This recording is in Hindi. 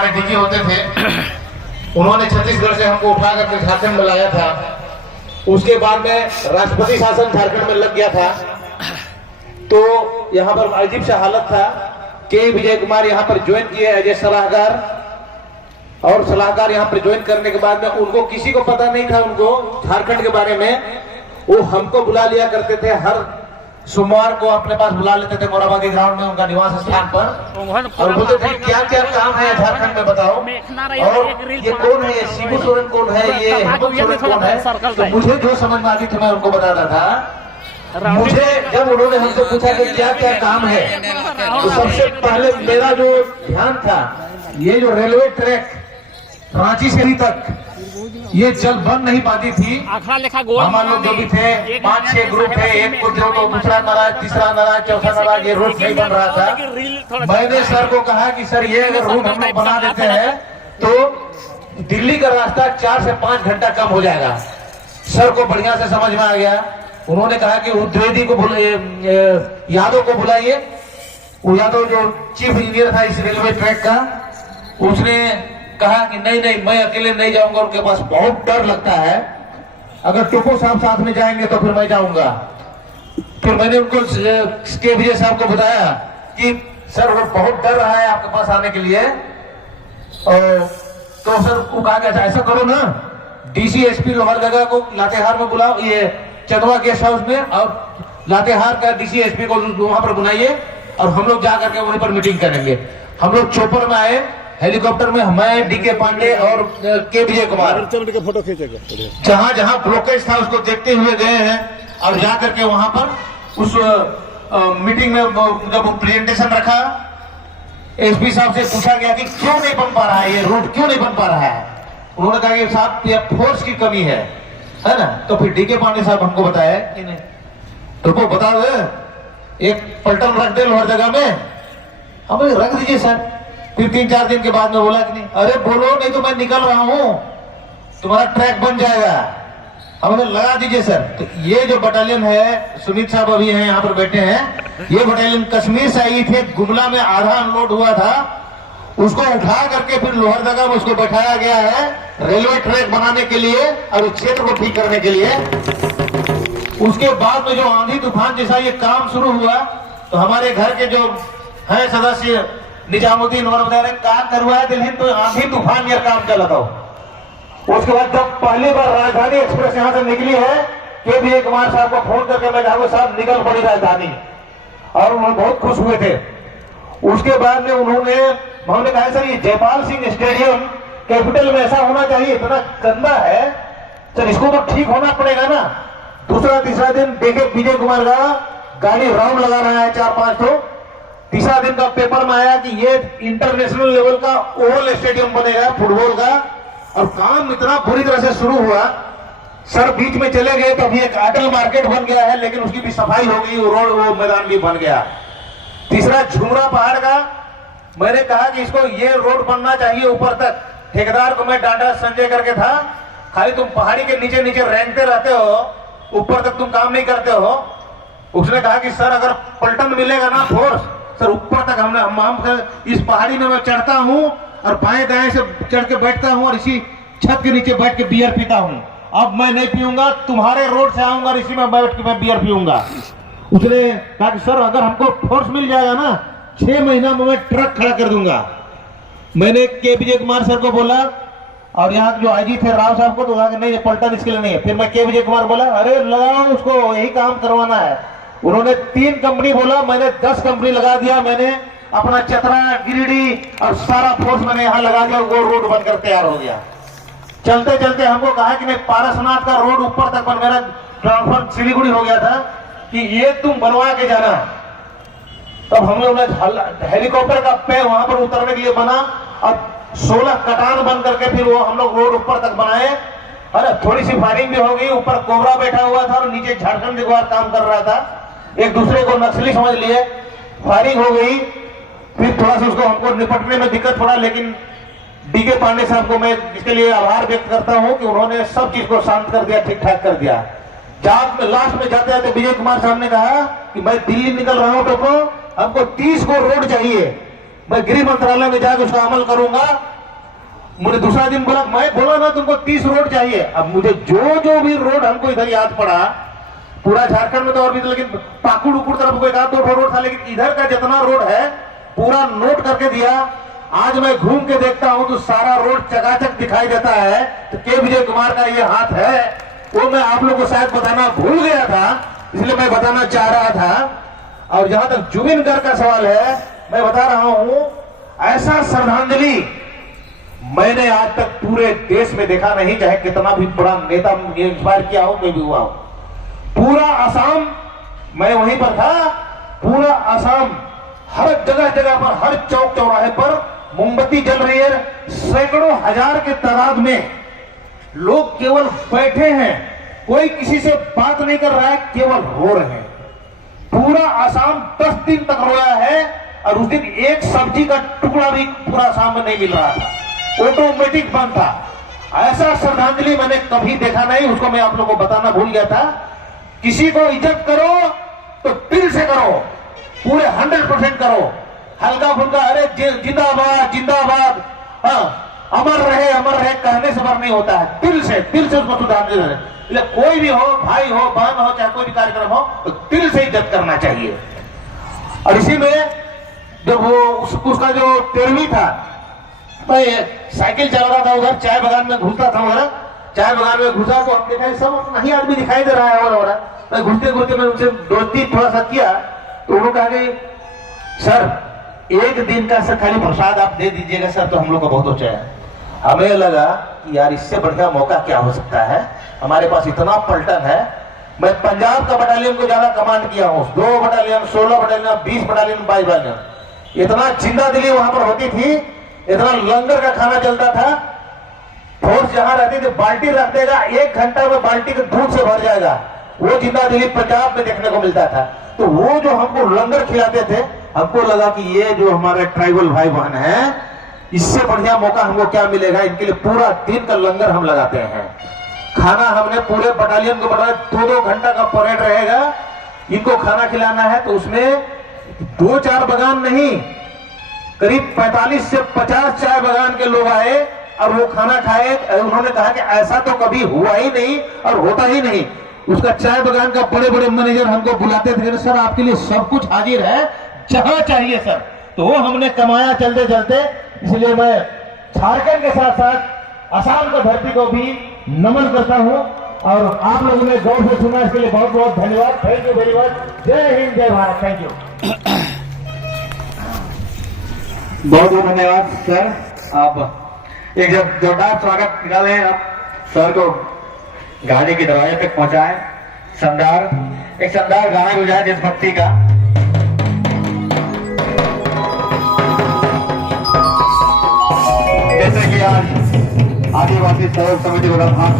हमारे डीजी होते थे, उन्होंने छत्तीसगढ़ से हमको उठा करके झारखंड में लाया था। उसके बाद में राष्ट्रपति शासन झारखंड में लग गया था, तो यहाँ पर अजीब सा हालत था। के विजय कुमार यहाँ पर ज्वाइन किए एज ए सलाहकार, और सलाहकार यहाँ पर ज्वाइन करने के बाद में उनको किसी को पता नहीं था उनको झारखंड के बारे में। वो हमको बुला लिया करते थे, हर सोमवार को अपने पास बुला लेते थे मोराबादी ग्राउंड में उनका निवास स्थान पर, और बोलते थे क्या क्या काम है झारखंड में बताओ, और ये कौन है, ये शिबू सोरेन कौन है, ये हेमंत सोरेन कौन है। तो मुझे जो समझ में आती थी मैं उनको बताता था। मुझे जब उन्होंने हमसे पूछा कि क्या क्या काम है, तो सबसे पहले मेरा जो ध्यान था, ये जो रेलवे ट्रैक रांची से ही तक ये जल बन नहीं पाती थी। हमारे लोग जो भी थे 5-6 ग्रुप थे, एक को जो तो दूसरा नाराज, तीसरा नाराज, चौथा नाराज, ये रूट नहीं बन रहा था। मैंने सर को कहा कि सर ये अगर रूट हम लोग बना देते हैं तो दिल्ली का रास्ता 4 से 5 घंटा कम हो जाएगा। सर को बढ़िया से समझ में आ गया। उन्होंने कहा कि द्विवेदी को यादव को बुलाइए। वो यादव जो चीफ इंजीनियर था इस रेलवे ट्रैक का, उसने कहा कि नहीं नहीं मैं अकेले नहीं जाऊंगा, उनके पास बहुत डर लगता है, अगर टोपो साहब साथ में जाएंगे तो फिर मैं जाऊंगा। फिर मैंने उनको के विजय साहब को बताया कि सर वो बहुत डर रहा है आपके पास आने के लिए। और तो सर वो कहा कि ऐसा करो ना, डीसी एसपी लोहरदगा को लातेहार में बुलाओ, ये चंदवा गेस्ट हाउस में, और लातेहार का डीसी एसपी को वहां पर बुलाइए और हम लोग जाकर के वहीं पर मीटिंग करेंगे। हम लोग चौपर में आए, हेलीकॉप्टर में मैं, डीके पांडे और के विजय कुमार फोटो खींचेगा। जहां जहां ब्लॉकेज था उसको देखते हुए गए हैं, और जाकर के वहां पर उस मीटिंग में जब प्रेजेंटेशन रखा, एसपी साहब से पूछा गया कि क्यों नहीं बन पा रहा है ये रोड, क्यों नहीं बन पा रहा है। उन्होंने कहा कि साहब ये फोर्स की कमी है ना। तो फिर डीके पांडे साहब हमको बताया कि नहीं तो वो बता दे एक पलटन रख दे हर जगह में, हमें रख दीजिए सर। फिर 3-4 दिन के बाद में बोला कि नहीं, अरे बोलो नहीं तो मैं निकल रहा हूं, तुम्हारा ट्रैक बन जाएगा, हमें लगा दीजिए सर। तो ये जो बटालियन है, सुमित साहब अभी हैं यहाँ पर बैठे हैं, ये बटालियन कश्मीर से आई थे, गुमला में आधा अनलोड हुआ था, उसको उठा करके फिर लोहरदगा में उसको बैठाया गया है रेलवे ट्रैक बनाने के लिए और उस क्षेत्र को ठीक करने के लिए। उसके बाद में जो आंधी तूफान जैसा ये काम शुरू हुआ, तो हमारे घर के जो है सदस्य निजामुद्दीन और वगैरह काम करवाया दिल्ली, तो आंधी तूफान ये काम चला था। उसके बाद जब पहली बार राजधानी एक्सप्रेस यहाँ से निकली है, के विजय कुमार साहब को फोन करके मैं कहा साहब निकल पड़ी राजधानी, और उन्होंने बहुत खुश हुए थे। उसके बाद में उन्होंने कहा सर ये जयपाल सिंह स्टेडियम कैपिटल में ऐसा होना चाहिए, इतना गंदा है सर, इसको तो ठीक होना पड़ेगा ना। दूसरा तीसरा दिन देखे विजय कुमार का गाड़ी राउंड लगा रहा है 4-5 तो। तीसरा दिन का पेपर में आया कि ये इंटरनेशनल लेवल का ओवल स्टेडियम बनेगा फुटबॉल का, और काम इतना बुरी तरह से शुरू हुआ। सर बीच में चले गए तो अभी एक अटल मार्केट बन गया है, लेकिन उसकी भी सफाई हो गई, रोड वो मैदान भी बन गया। तीसरा झुमरा पहाड़ का मैंने कहा कि इसको ये रोड बनना चाहिए ऊपर तक। ठेकेदार को मैं डांटा संजय करके था, खाली तुम पहाड़ी के नीचे नीचे रेंगते रहते हो, ऊपर तक तुम काम नहीं करते हो। उसने कहा कि सर अगर पलटन मिलेगा ना फोर्स, सर ऊपर तक हम इस पहाड़ी में मैं चढ़ता हूँ और बाएं दाएं से चढ़ के बैठता हूँ और इसी छत के नीचे बैठ के बियर पीता हूँ। अब मैं नहीं पीऊंगा, तुम्हारे रोड से आऊंगा और इसी में बैठ के मैं बियर पीऊंगा। उसने कहा कि सर अगर हमको फोर्स मिल जाएगा ना 6 महीना में मैं ट्रक खड़ा कर दूंगा। मैंने के विजय कुमार सर को बोला, और यहाँ जो आईजी थे राव साहब को, तो कहा कि नहीं पलटन इसके लिए नहीं है। फिर मैं के विजय कुमार बोला अरे लगाओ उसको, यही काम करवाना है। उन्होंने 3 कंपनी बोला, मैंने 10 कंपनी लगा दिया। मैंने अपना चतरा गिरिडीह और सारा फोर्स मैंने यहाँ लगा दिया, वो रोड बनकर तैयार हो गया। चलते चलते हमको कहा कि नहीं पारसनाथ का रोड ऊपर तक बन, मेरा ट्रांसफर सिलीगुड़ी हो गया था कि ये तुम बनवा के जाना। तब हम लोग ने हेलीकॉप्टर का पैर वहां पर उतरने के लिए बना, और 16 कटान बन करके फिर वो हम लोग रोड ऊपर तक बनाए। अरे थोड़ी सी फायरिंग भी हो गई, ऊपर कोबरा बैठा हुआ था और नीचे झारखंड दिगवार काम कर रहा था, एक दूसरे को नक्सली समझ लिए। फायरिंग हो गई, फिर थोड़ा सा उसको हमको निपटने में दिक्कत पड़ा, लेकिन डीके पांडे साहब को मैं इसके लिए आभार व्यक्त करता हूं कि उन्होंने सब चीज को शांत कर दिया, ठीक ठाक कर दिया। लास्ट में जाते जाते विजय कुमार साहब ने कहा कि मैं दिल्ली निकल रहा हूं, तो हमको 30 को रोड चाहिए। मैं गृह मंत्रालय में जाकर उसका अमल करूंगा। मुझे दूसरा दिन बोला, मैं बोला ना तुमको 30 रोड चाहिए। अब मुझे जो भी रोड हमको इधर याद पड़ा, पूरा झारखंड में तो और भी, लेकिन पाकुड़ उकुड़ तरफ को एक आध 2 रोड था, लेकिन इधर का जितना रोड है पूरा नोट करके दिया। आज मैं घूम के देखता हूं तो सारा रोड चकाचक दिखाई देता है। तो के विजय कुमार का ये हाथ है, वो मैं आप लोगों को शायद बताना भूल गया था, इसलिए मैं बताना चाह रहा था। और जहां तक जुबिन गर्ग का सवाल है, मैं बता रहा हूं, ऐसा श्रद्धांजलि मैंने आज तक पूरे देश में देखा नहीं, चाहे कितना भी बड़ा नेता इंस्पायर किया हो, कोई भी हुआ हो। पूरा असम, मैं वहीं पर था, पूरा असम हर जगह जगह पर, हर चौक चौराहे पर मोमबत्ती जल रही है। सैकड़ों हजार के तादाद में लोग केवल बैठे हैं, कोई किसी से बात नहीं कर रहा है, केवल रो रहे हैं। पूरा असम 10 दिन तक रोया है, और उस दिन एक सब्जी का टुकड़ा भी पूरा असम में नहीं मिल रहा था, ऑटोमेटिक बंद था। ऐसा श्रद्धांजलि मैंने कभी देखा नहीं, उसको मैं आप लोगों को बताना भूल गया था। किसी को इज्जत करो तो दिल से करो, पूरे 100% करो। हल्का फुल्का अरे जिंदाबाद जिंदाबाद, हाँ अमर रहे कहने से मर नहीं होता है, दिल से उसको श्रद्धांजलि दें। कोई भी हो, भाई हो, बहन हो, चाहे कोई भी कार्यक्रम हो, तो दिल से इज्जत करना चाहिए। और इसी में जब वो उसका जो 13वीं था, मैं साइकिल चला रहा था उधर, चाय बागान में घुसता था उधर, चाय बागान में घुसा तो हम देखा सब नहीं आदमी दिखाई दे रहा है। और मैं घुसते घुसते मैं उनसे दोस्ती थोड़ा सा किया, तो उन्होंने कहा कि सर एक दिन का सर खाली प्रसाद आप दे दीजिएगा सर, तो हम लोग का बहुत अच्छा है। हमें लगा कि यार इससे बढ़िया मौका क्या हो सकता है, हमारे पास इतना पलटन है। मैं पंजाब का बटालियन को ज्यादा कमांड किया हूँ, 2 बटालियन, 16 बटालियन, 20 बटालियन, 22 बटालियन। इतना जिंदा दिली वहां पर होती थी, इतना लंगर का खाना चलता था। फोर्स जहां रहती थी, बाल्टी रख देगा, 1 घंटा में बाल्टी के दूध से भर जाएगा। वो जिंदा दिली पंजाब में देखने को मिलता था। तो वो जो हमको लंगर खिलाते थे, हमको लगा कि ये जो हमारे ट्राइबल भाई बहन है, इससे बढ़िया मौका हमको क्या मिलेगा। इनके लिए पूरा दिन का लंगर हम लगाते हैं। खाना हमने पूरे बटालियन को बढ़ाया, 2-2 घंटा का परेड रहेगा, इनको खाना खिलाना है। तो उसमें 2-4 बगान नहीं, करीब 45 से 50 चाय बगान के लोग आए और वो खाना खाए। उन्होंने कहा कि ऐसा तो कभी हुआ ही नहीं और होता ही नहीं। उसका चाय बगान का बड़े बड़े मैनेजर हमको बुलाते थे, सर आपके लिए सब कुछ हाजिर है, जहां चाहिए सर। तो वो हमने कमाया चलते चलते। इसलिए मैं झारखंड के साथ साथ असम की धरती को भी नमन करता हूं। और आप लोगों ने गौर से सुना, इसके लिए बहुत बहुत धन्यवाद। Thank you very much. जय हिंद, जय भारत। थैंक यू, बहुत बहुत धन्यवाद सर। आप एक जब जोरदार स्वागत निकाले, आप सर को गाड़ी के दरवाजे तक पहुंचाए। एक शानदार गाना गुजारे देशभक्ति का। जैसे कि आज आदिवासी सर्व समिति